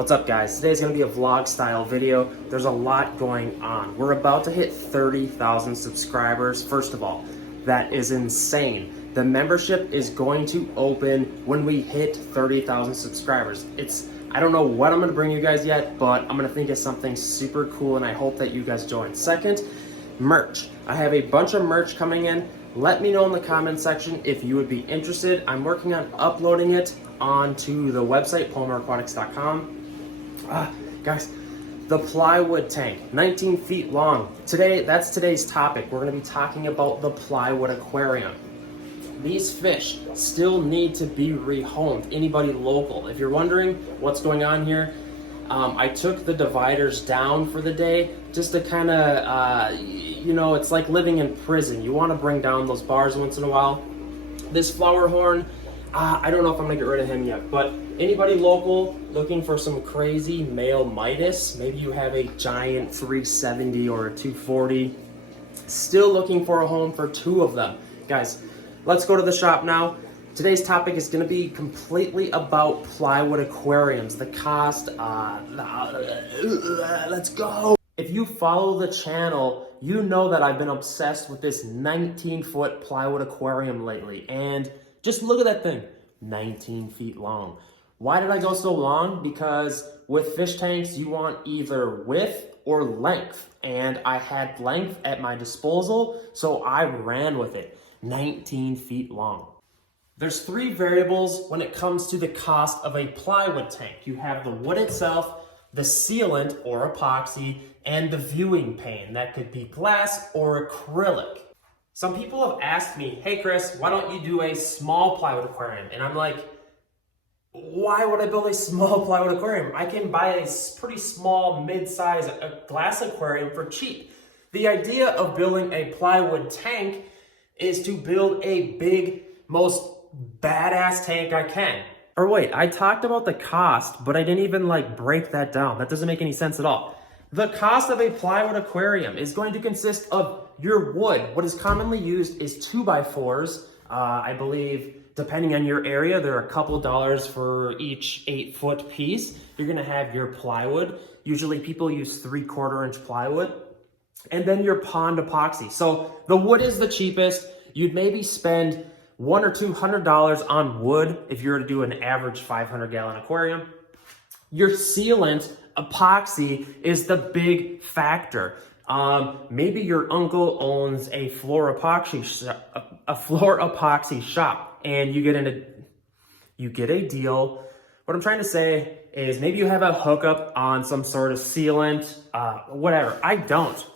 What's up, guys? Today's gonna be a vlog style video. There's a lot going on. We're about to hit 30,000 subscribers. First of all, that is insane. The membership is going to open when we hit 30,000 subscribers. I don't know what I'm gonna bring you guys yet, but I'm gonna think of something super cool and I hope that you guys join. Second, merch. I have a bunch of merch coming in. Let me know in the comment section if you would be interested. I'm working on uploading it onto the website, palmeraquatics.com. Guys, the plywood tank, 19 feet long. That's today's topic. We're gonna be talking about the plywood aquarium. These fish still need to be rehomed. Anybody local? If you're wondering what's going on here, I took the dividers down for the day just to kind of, it's like living in prison. You want to bring down those bars once in a while. This flower horn, I don't know if I'm gonna get rid of him yet, but anybody local looking for some crazy male Midas, maybe you have a giant 370 or a 240, still looking for a home for two of them. Guys, let's go to the shop now. Today's topic is going to be completely about plywood aquariums, the cost, let's go. If you follow the channel, you know that I've been obsessed with this 19-foot plywood aquarium lately. And just look at that thing, 19 feet long. Why did I go so long? Because with fish tanks, you want either width or length. And I had length at my disposal, so I ran with it. 19 feet long. There's three variables when it comes to the cost of a plywood tank. You have the wood itself, the sealant or epoxy, and the viewing pane. That could be glass or acrylic. Some people have asked me, hey Chris, why don't you do a small plywood aquarium? And I'm like, why would I build a small plywood aquarium? I can buy a pretty small mid-size glass aquarium for cheap. The idea of building a plywood tank is to build a big, most badass tank I can. Or wait, I talked about the cost, but I didn't even break that down. That doesn't make any sense at all. The cost of a plywood aquarium is going to consist of your wood. What is commonly used is 2x4s. I believe, depending on your area, there are a couple dollars for each 8-foot piece. You're gonna have your plywood. Usually people use 3/4 inch plywood. And then your pond epoxy. So the wood is the cheapest. You'd maybe spend $100 or $200 on wood if you were to do an average 500-gallon aquarium. Your sealant epoxy is the big factor. Maybe your uncle owns a floor epoxy shop, and you get a deal. What I'm trying to say is maybe you have a hookup on some sort of sealant, whatever. I don't.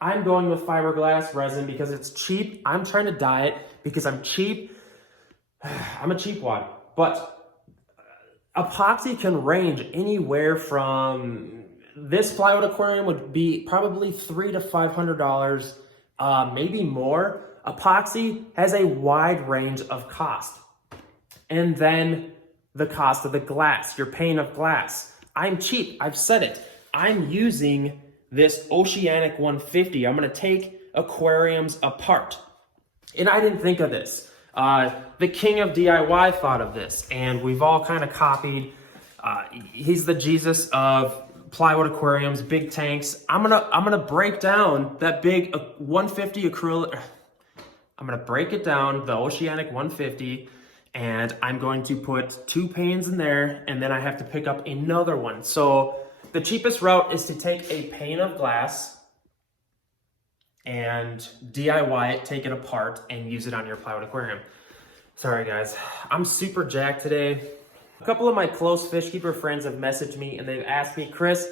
I'm going with fiberglass resin because it's cheap. I'm trying to diet because I'm cheap. I'm a cheapwad. But epoxy can range anywhere from, this plywood aquarium would be probably $300 to $500, maybe more. Epoxy has a wide range of cost. And then the cost of the glass, your pane of glass. I'm cheap, I've said it. I'm using this Oceanic 150. I'm gonna take aquariums apart. And I didn't think of this. The king of DIY thought of this, and we've all kind of copied. He's the Jesus of plywood aquariums, big tanks. I'm gonna break down that big 150 acrylic. I'm gonna break it down, the Oceanic 150, and I'm going to put 2 panes in there, and then I have to pick up another one. So the cheapest route is to take a pane of glass and DIY it, take it apart, and use it on your plywood aquarium. Sorry guys, I'm super jacked today. A couple of my close fish keeper friends have messaged me and they've asked me, Chris,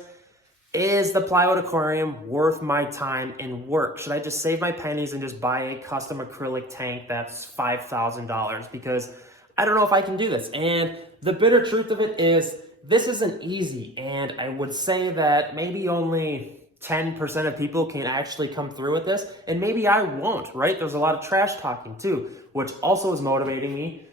is the plywood aquarium worth my time and work? Should I just save my pennies and just buy a custom acrylic tank that's $5,000? Because I don't know if I can do this. And the bitter truth of it is, this isn't easy, and I would say that maybe only 10% of people can actually come through with this, and maybe I won't, right? There's a lot of trash talking too, which also is motivating me.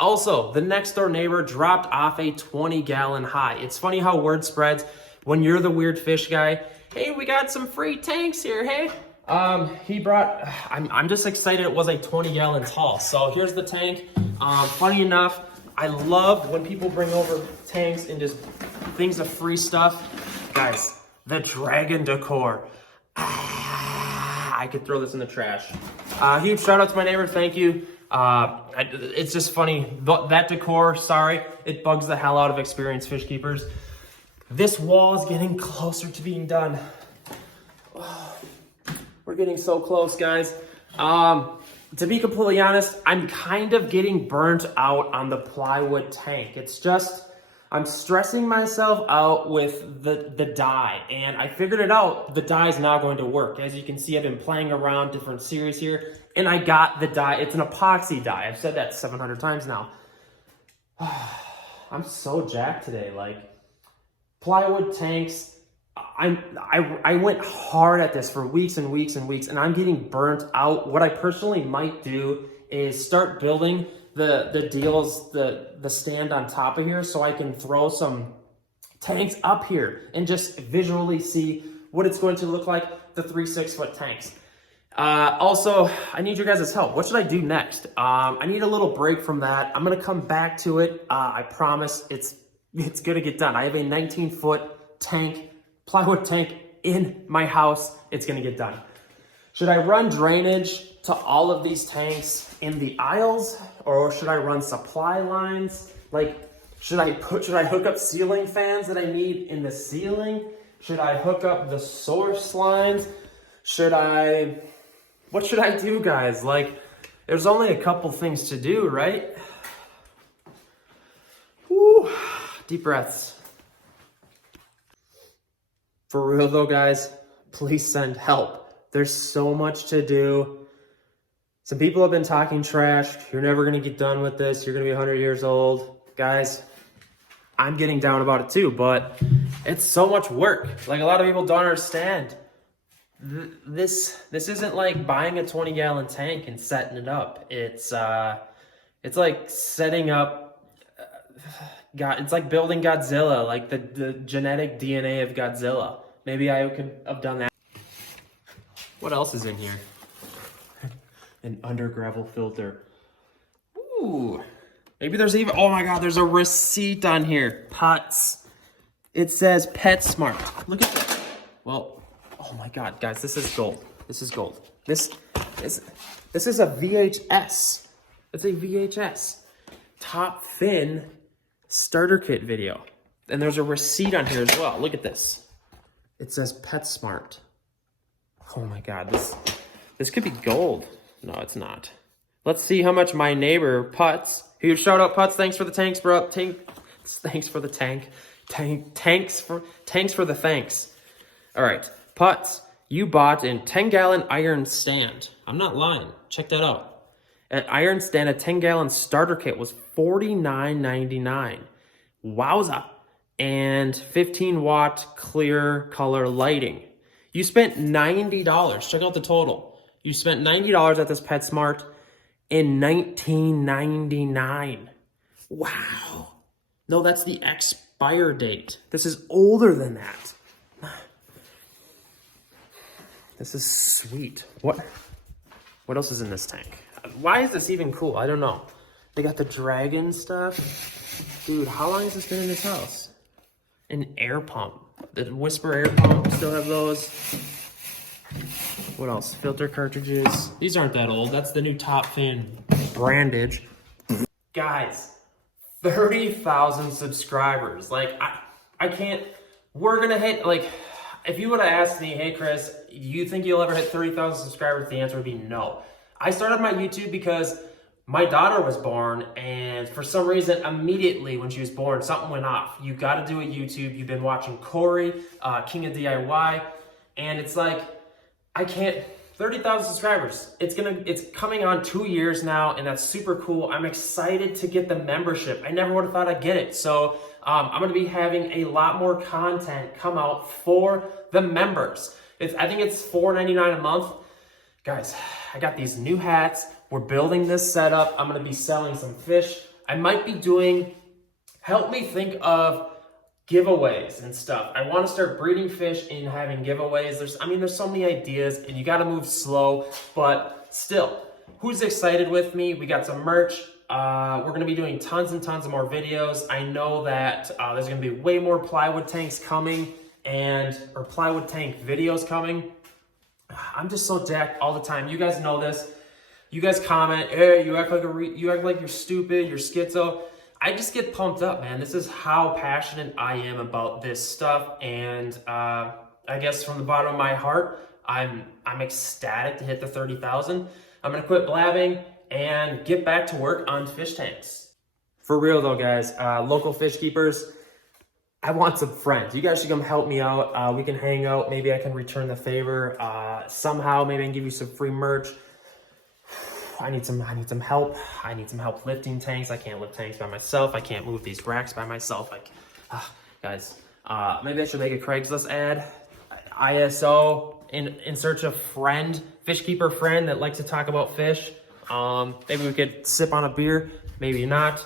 Also, the next door neighbor dropped off a 20-gallon high. It's funny how word spreads when you're the weird fish guy. Hey, we got some free tanks here, hey? He brought, I'm just excited it was a 20-gallon tall. So here's the tank. Funny enough, I love when people bring over tanks and just things of free stuff. Guys, the Dragon Decor. I could throw this in the trash. Huge shout out to my neighbor, thank you. It's just funny, that decor, sorry, it bugs the hell out of experienced fish keepers. This wall is getting closer to being done. Oh, we're getting so close, guys. To be completely honest, I'm kind of getting burnt out on the plywood tank. It's just, I'm stressing myself out with the dye, and I figured it out. The dye is now going to work. As you can see, I've been playing around different series here, and I got the dye. It's an epoxy dye. I've said that 700 times now. I'm so jacked today. Like, plywood tanks, I went hard at this for weeks and weeks and weeks, and I'm getting burnt out. What I personally might do is start building the stand on top of here so I can throw some tanks up here and just visually see what it's going to look like, the 3 6-foot tanks. Also, I need your guys' help. What should I do next? I need a little break from that. I'm gonna come back to it. I promise it's gonna get done. I have a 19-foot tank, plywood tank in my house. It's gonna get done. Should I run drainage to all of these tanks in the aisles, or should I run supply lines? Like, should I hook up ceiling fans that I need in the ceiling? Should I hook up the source lines? What should I do, guys? Like, there's only a couple things to do, right? Woo, deep breaths. For real though, guys, please send help. There's so much to do. Some people have been talking trash. You're never gonna get done with this. You're gonna be 100 years old. Guys, I'm getting down about it too, but it's so much work. Like, a lot of people don't understand. This isn't like buying a 20-gallon tank and setting it up. It's like setting up, it's like building Godzilla, like the genetic DNA of Godzilla. Maybe I could have done that. What else is in here? An under gravel filter. Ooh. Maybe there's even, oh my God, there's a receipt on here. Pots. It says PetSmart. Look at that. Well, oh my God, guys, this is gold. This is gold. This is a VHS. It's a VHS. Top fin starter kit video. And there's a receipt on here as well. Look at this. It says PetSmart. Oh my God, this could be gold. No, it's not. Let's see how much my neighbor, Putz, huge shout out, Putz, thanks for the tanks, bro. Thanks for the tank. Tanks for the thanks. All right, Putz, you bought a 10-gallon iron stand. I'm not lying. Check that out. An iron stand, a 10-gallon starter kit was $49.99. Wowza. And 15-watt clear color lighting. You spent $90. Check out the total. You spent $90 at this PetSmart in $19.99. Wow. No, that's the expire date. This is older than that. This is sweet. What else is in this tank? Why is this even cool? I don't know. They got the dragon stuff. Dude, how long has this been in this house? An air pump. The Whisper air pump, still have those. What else? Filter cartridges. These aren't that old. That's the new Top Fin brandage. Guys, 30,000 subscribers. Like, I can't, we're gonna hit, like, if you would have asked me, hey Chris, you think you'll ever hit 30,000 subscribers? The answer would be no. I started my YouTube because my daughter was born, and for some reason, immediately when she was born, something went off. You gotta do a YouTube. You've been watching Corey, King of DIY, and it's like, I can't, 30,000 subscribers. It's coming on 2 years now, and that's super cool. I'm excited to get the membership. I never would have thought I'd get it. So I'm gonna be having a lot more content come out for the members. I think it's $4.99 a month. Guys, I got these new hats. We're building this setup. I'm gonna be selling some fish. I might be doing, help me think of giveaways and stuff. I wanna start breeding fish and having giveaways. There's so many ideas, and you gotta move slow, but still, who's excited with me? We got some merch. We're going to be doing tons and tons of more videos. I know that there's going to be way more plywood tanks coming or plywood tank videos coming. I'm just so jacked all the time. You guys know this. You guys comment, hey, you act like you're stupid, you're schizo. I just get pumped up, man. This is how passionate I am about this stuff, and I guess from the bottom of my heart, I'm ecstatic to hit the 30,000. I'm gonna quit blabbing and get back to work on fish tanks. For real though, guys, local fish keepers, I want some friends. You guys should come help me out. We can hang out. Maybe I can return the favor. Somehow, maybe I can give you some free merch. I need some help. I need some help lifting tanks. I can't lift tanks by myself. I can't move these racks by myself. Guys, maybe I should make a Craigslist ad. ISO, in search of friend, fish keeper friend that likes to talk about fish. Maybe we could sip on a beer. Maybe not.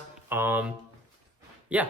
Yeah.